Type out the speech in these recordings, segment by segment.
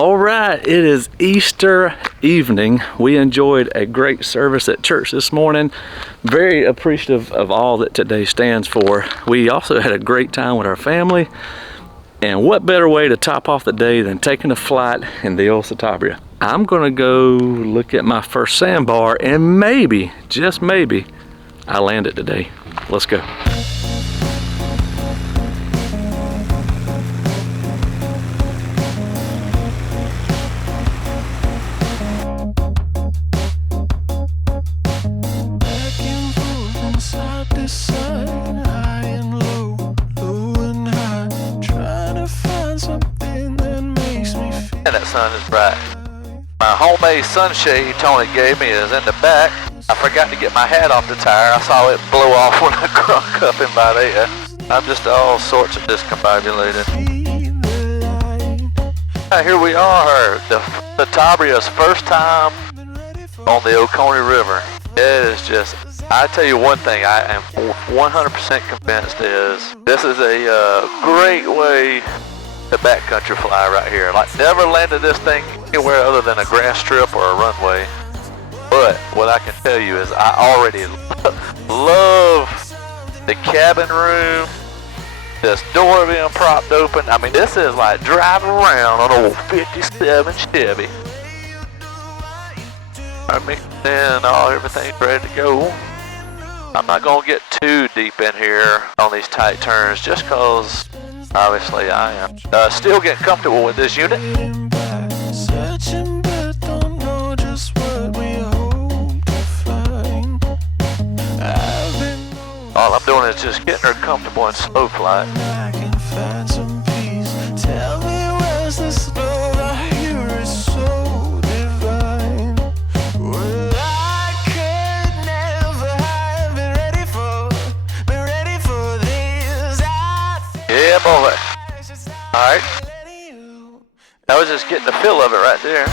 All right, it is Easter evening. We enjoyed a great service at church this morning. Very appreciative of all that today stands for. We also had a great time with our family. And what better way to top off the day than taking a flight in the old Citabria? I'm gonna go look at my first sandbar and maybe, just maybe, I land it today. Let's go. That sun is bright. My homemade sunshade Tony gave me is in the back. I forgot to get my hat off the tire. I saw it blow off when I crunk up in about there. I'm just all sorts of discombobulated. Here we are, the Citabria's first time on the Oconee River. It is just, I tell you one thing I am 100% convinced is this is a great way to backcountry fly right here. Like, never landed this thing anywhere other than a grass strip or a runway. But what I can tell you is I already love the cabin room, this door being propped open. I mean, this is like driving around on an old 57 Chevy. I mean, and everything's ready to go. I'm not gonna get too deep in here on these tight turns just cause obviously I am still getting comfortable with this unit. All I'm doing is just getting her comfortable in slow flight. Yeah, boy. Alright. I was just getting the feel of it right there.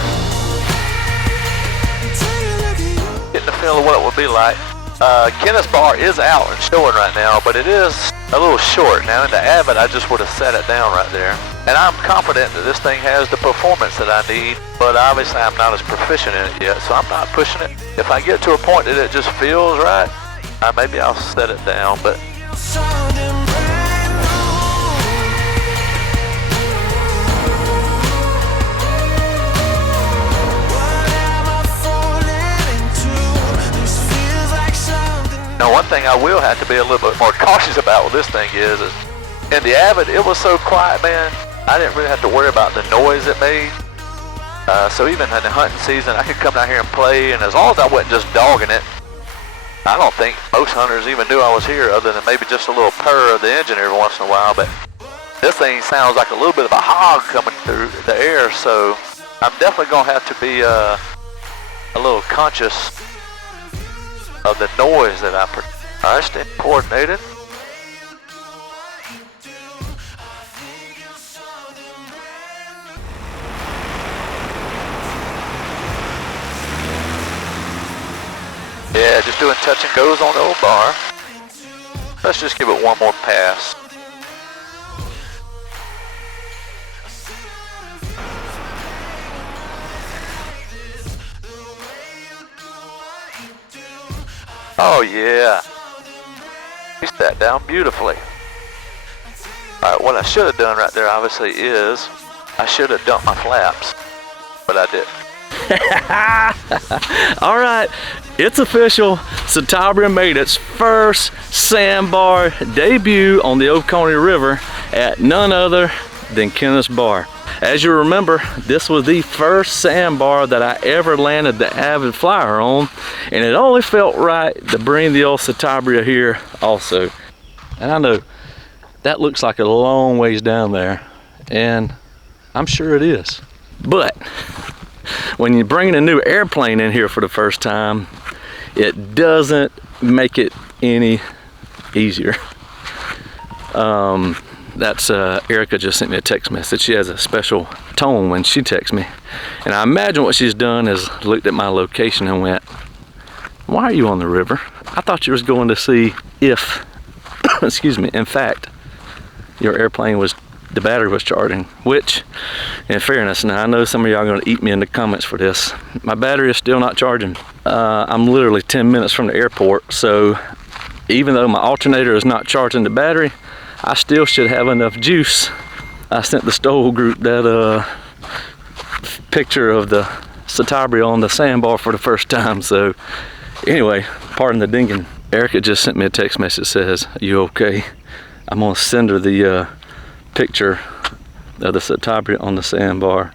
Getting the feel of what it would be like. Kenneth's bar is out and showing right now, but it is a little short. Now in the Avid, I just would have set it down right there. And I'm confident that this thing has the performance that I need, but obviously I'm not as proficient in it yet, so I'm not pushing it. If I get to a point that it just feels right, maybe I'll set it down, but now, one thing I will have to be a little bit more cautious about with this thing is in the Avid, it was so quiet, man. I didn't really have to worry about the noise it made. So even in the hunting season, I could come down here and play, and as long as I wasn't just dogging it, I don't think most hunters even knew I was here other than maybe just a little purr of the engine every once in a while. But this thing sounds like a little bit of a hog coming through the air, so I'm definitely going to have to be a little conscious of the noise that I produce. Alright, stay coordinated. Yeah, just doing touch and goes on the old bar. Let's just give it one more pass. Oh yeah, he sat down beautifully. Alright, what I should have done right there obviously is I should have dumped my flaps, but I didn't. All right, it's official. Citabria made its first sandbar debut on the Oconee River at none other than Kenneth's Bar. As you remember, this was the first sandbar that I ever landed the Avid Flyer on, and it only felt right to bring the old Citabria here also. And I know that looks like a long ways down there, and I'm sure it is. But when you're bringing a new airplane in here for the first time, it doesn't make it any easier. That's Erica just sent me a text message. She has a special tone when she texts me. And I imagine what she's done is looked at my location and went, why are you on the river? I thought you was going to see if, excuse me, in fact, your airplane was the battery was charging, which, in fairness, now I know some of y'all are gonna eat me in the comments for this. My battery is still not charging. I'm literally 10 minutes from the airport, so even though my alternator is not charging the battery, I still should have enough juice. I sent the Stoll group that picture of the Citabria on the sandbar for the first time. So anyway, pardon the dinging. Erica just sent me a text message that says, "You okay?" I'm gonna send her the picture of the Citabria on the sandbar.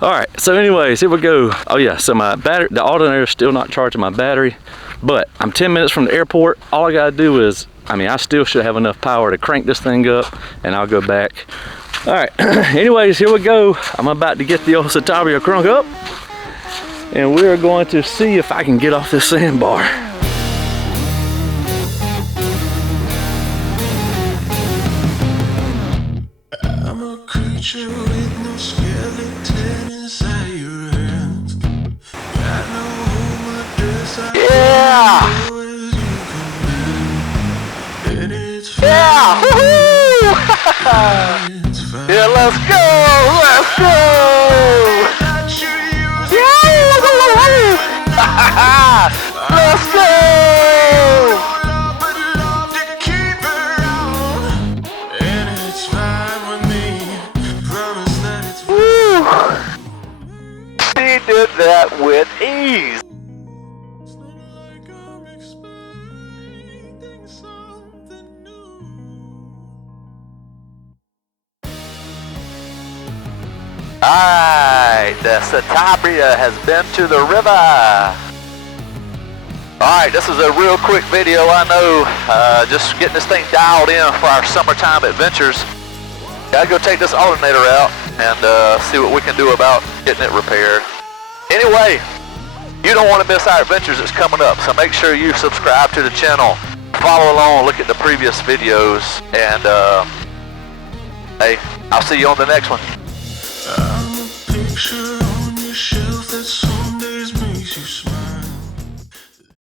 All right, so anyways, here we go. Oh yeah, so my battery, the alternator is still not charging my battery, but I'm 10 minutes from the airport. All I gotta do is, I still should have enough power to crank this thing up, and I'll go back. All right, anyways, here we go. I'm about to get the old Citabria crunk up, and we're going to see if I can get off this sandbar. I'm a creature with no skeleton inside your hands. I know my desire. Yeah! Yeah! Woohoo! Yeah, let's go! Let's go! Yeah! Let's go! Woo! She did that with ease. Alright, the Citabria has been to the river. Alright, this is a real quick video, I know. Just getting this thing dialed in for our summertime adventures. Gotta go take this alternator out and see what we can do about getting it repaired. Anyway, you don't want to miss our adventures that's coming up, so make sure you subscribe to the channel, follow along, look at the previous videos, and hey, I'll see you on the next one. I'm a picture on your shelf that's